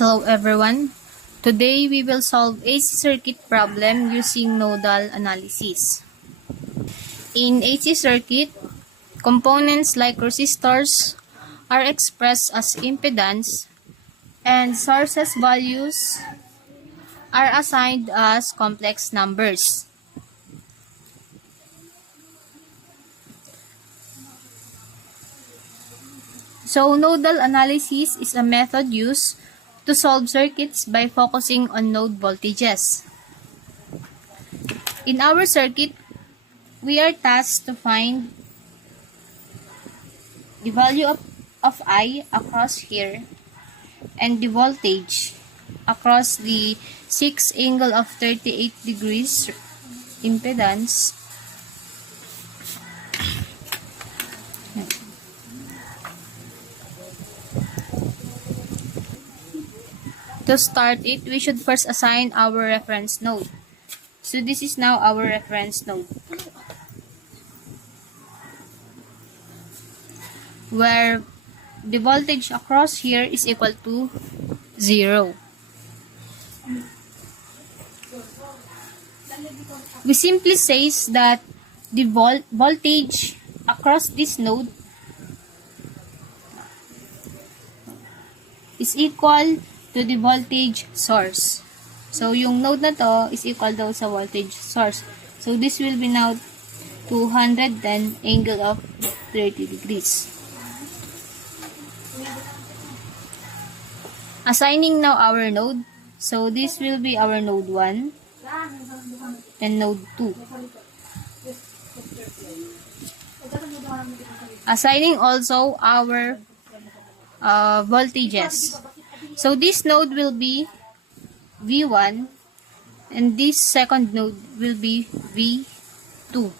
Hello everyone. Today we will solve AC circuit problem using nodal analysis. In AC circuit, components like resistors are expressed as impedance and sources values are assigned as complex numbers. So nodal analysis is a method used to solve circuits by focusing on node voltages. In our circuit, we are tasked to find the value of I across here and the voltage across the 6 angle of 38 degrees impedance . To start it, we should first assign our reference node. So this is now our reference node, where the voltage across here is equal to 0. We simply say that the voltage across this node is equal to the voltage source. So, yung node na to is equal daw sa voltage source. So, this will be now 210 angle of 30 degrees. Assigning now our node. So, this will be our node 1 and node 2. Assigning also our voltages. So, this node will be V1 and this second node will be V2.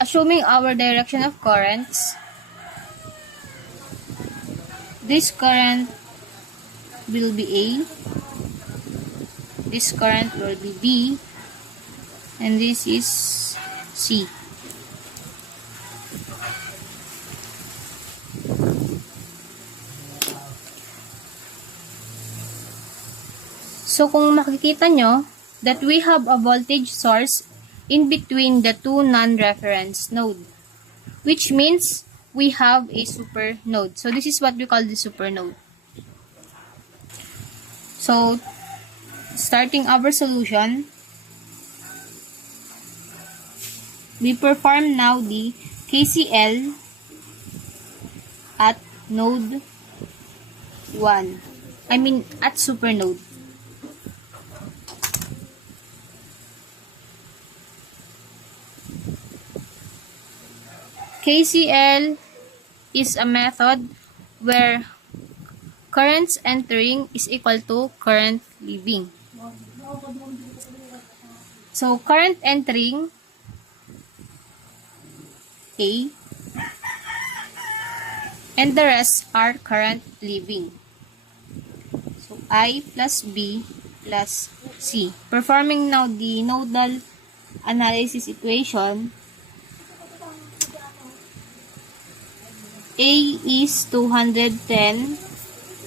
Assuming our direction of currents, this current will be A, this current will be B, and this is C. So, kung makikita nyo that we have a voltage source in between the two non-reference node, which means we have a super node. So, this is what we call the super node. So, starting our solution, we perform now the KCL at node 1. At super node. KCL is a method where currents entering is equal to current leaving. So, current entering A and the rest are current leaving. So, I plus B plus C. Performing now the nodal analysis equation, A is 210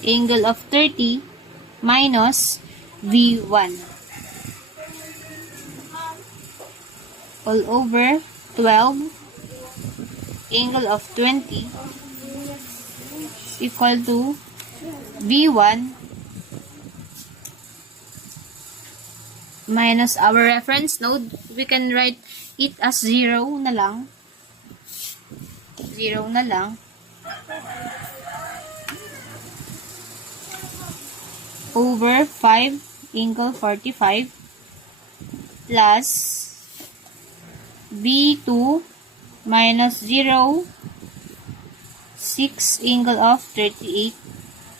angle of 30 minus V1 all over 12 angle of 20 is equal to V1 minus our reference node. We can write it as 0 na lang. 0 na lang. Over 5 angle 45 plus V2 minus 0 6 angle of 38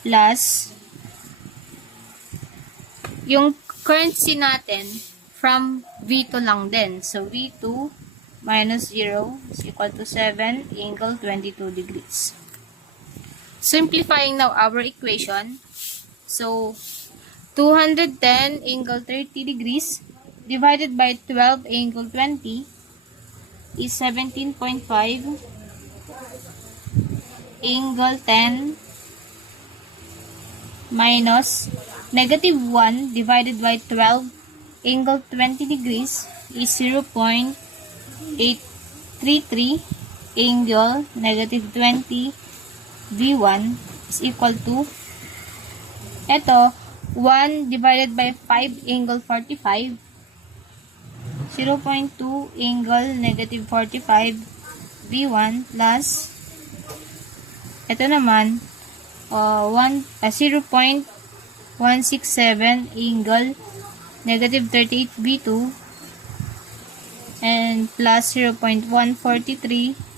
plus yung currency natin from V2 lang din. So, V2 minus 0 is equal to 7 angle 22 degrees. Simplifying now our equation. So, 210 angle 30 degrees divided by 12 angle 20 is 17.5 angle 10 minus negative 1 divided by 12 angle 20 degrees is 0.833 angle negative 20 V1 is equal to ito 1 divided by 5 angle 45 0.2 angle negative 45 V1 plus ito naman 0.167 angle negative 38 V2 and plus 0.143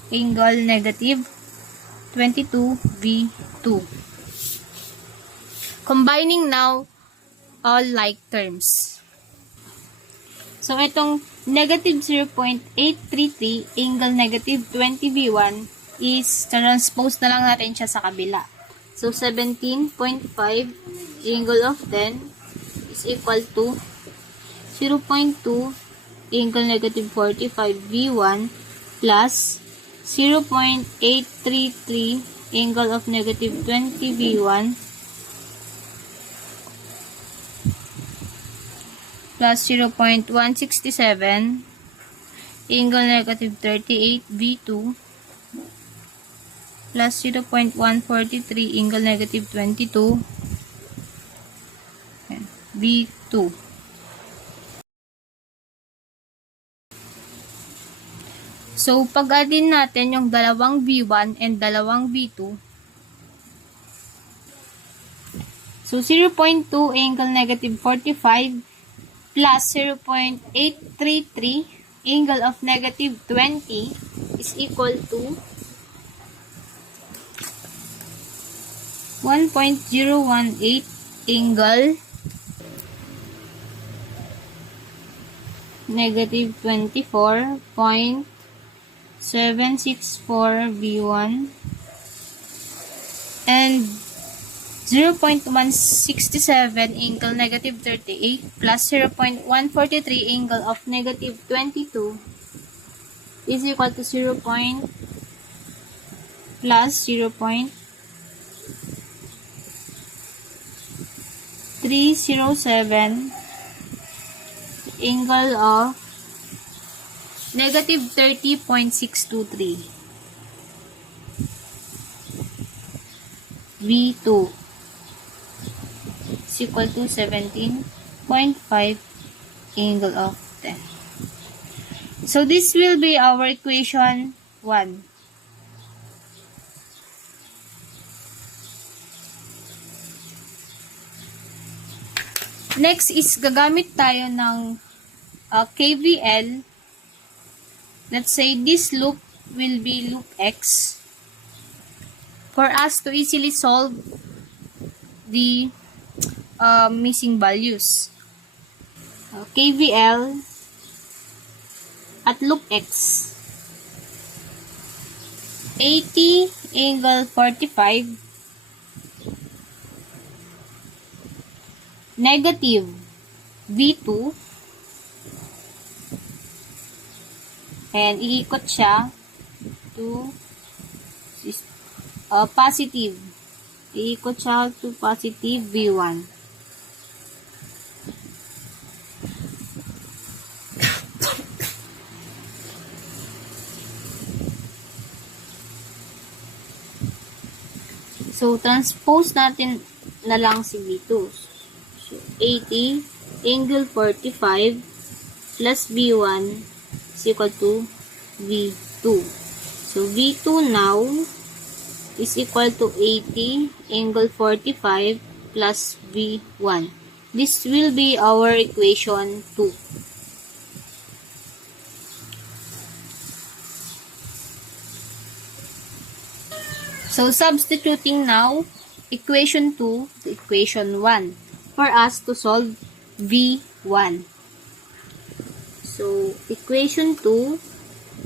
angle negative 22 V2. Combining now all like terms. So, itong negative 0.833 angle negative 20 V1 is transpose na lang natin siya sa kabila. So, 17.5 angle of 10 is equal to 0.2 angle negative 45 V1 plus 0.833 angle of negative 20 V1 plus 0.167 angle negative 38 V2 plus 0.143 angle negative 22 V2. So, pag-addin natin yung dalawang V1 and dalawang V2. So, 0.2 angle negative 45 plus 0.833 angle of negative 20 is equal to 1.018 angle negative 24.764 V1 and 0.167 angle negative 38 plus 0.143 angle of negative 22 is equal to 0. Plus 0.307 angle of negative 30.623 V2 is equal to 17.5 angle of 10. So, this will be our equation 1. Next is gagamit tayo ng KVL. Let's say this loop will be loop X for us to easily solve the missing values. KVL at loop X. 80 angle 45 negative V2 and iikot siya to positive. Iikot siya to positive V1. So, transpose natin na lang si V2. So, 80 angle 45 plus V1 is equal to V2. So, V2 now is equal to 80 angle 45 plus V1. This will be our equation 2. So, substituting now equation 2 to equation 1 for us to solve V1. So, equation 2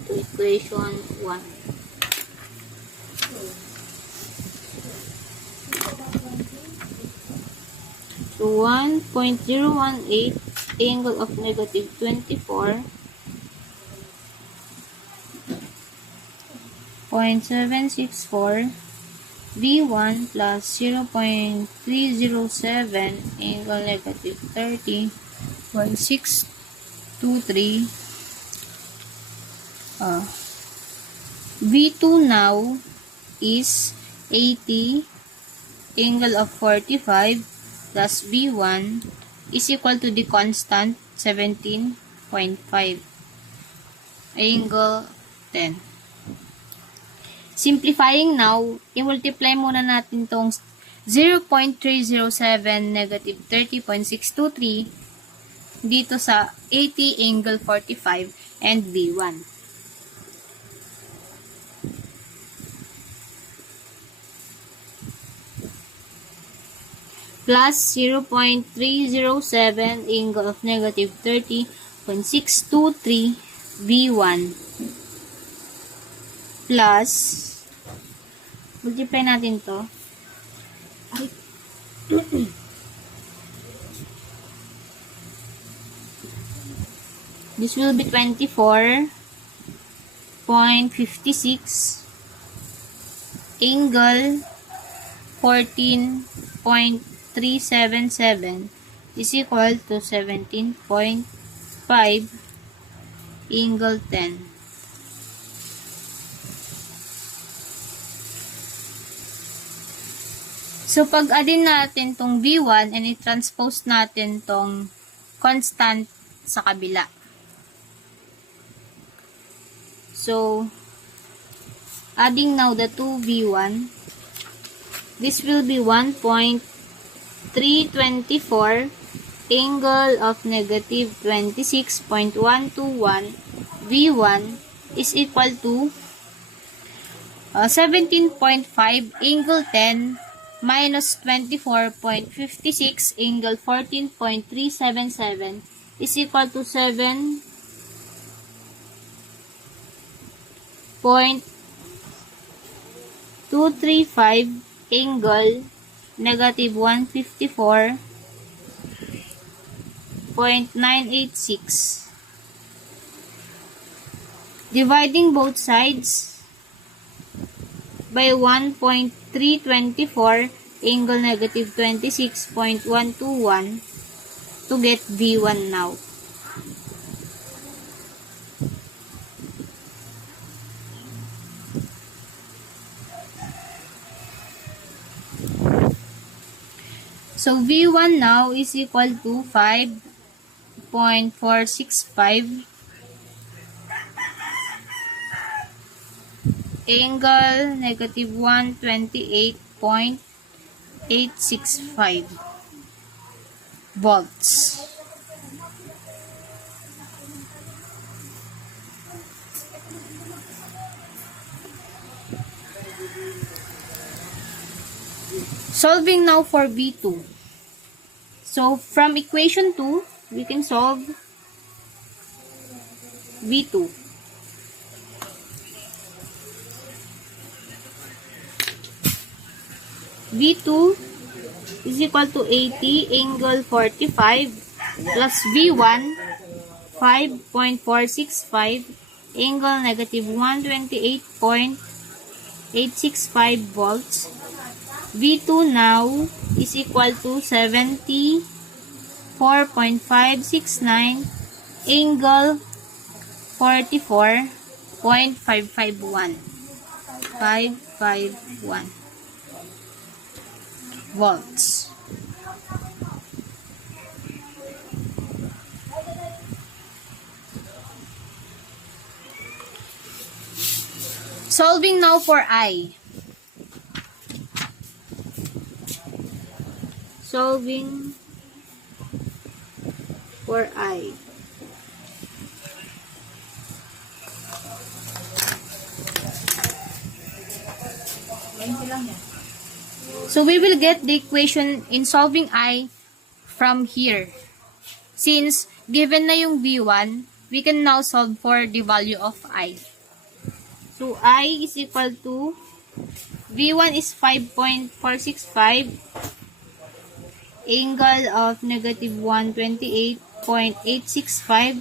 to equation 1. So, 1.018 angle of negative 24 0.764 V1 plus 0.307 angle negative 30.623. V2 now is 80 angle of 45 plus V1 is equal to the constant 17.5 angle 10. Simplifying now, i-multiply muna natin tong 0.307 negative 30.623 dito sa 80 angle 45 and V1. Plus 0.307 angle of negative 30.623 V1 plus multiply natin to. This will be 24.56 angle 14.377 is equal to 17.5 angle 10. So, pag-adin natin tong V1 and i-transpose natin tong constant sa kabila. So, adding now the 2 V1, this will be 1.324 angle of negative 26.121 V1 is equal to 17.5 angle 10 minus 24.56 angle 14.377 is equal to 7.235 angle negative 154.986. Dividing both sides by 1.324 angle negative 26.121 to get V1 now. So V1 now is equal to 5.465 angle negative 128.865 volts. Solving now for V2. So from equation 2, we can solve V2. V2 is equal to 80 angle 45 plus V1 5.465 angle negative 128.865 volts. V2 now is equal to 74.569 angle 44.551 volts. Solving now for I. Solving for I. So we will get the equation in solving I from here. Since given na yung V1, we can now solve for the value of I. So I is equal to V1 is 5.465 angle of negative 128.865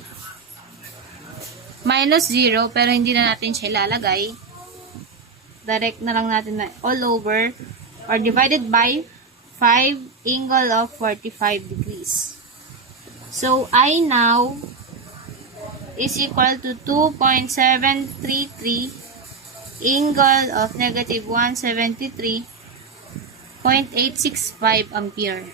minus 0, pero hindi na natin siya ilalagay. direct na lang natin na all over or divided by 5 angle of 45 degrees. So, I now is equal to 2.733 angle of negative 173.865 ampere.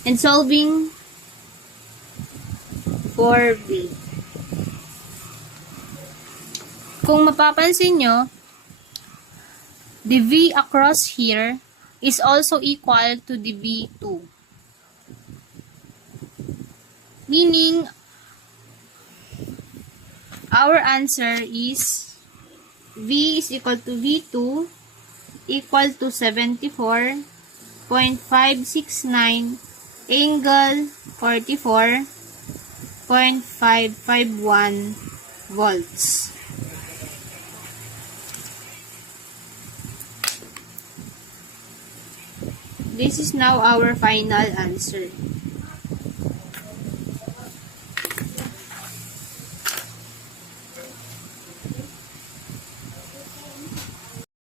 And solving for B. Kung mapapansin nyo, the V across here is also equal to the V2. Meaning, our answer is V is equal to V2 equal to 74.569 angle 44.551 volts. This is now our final answer.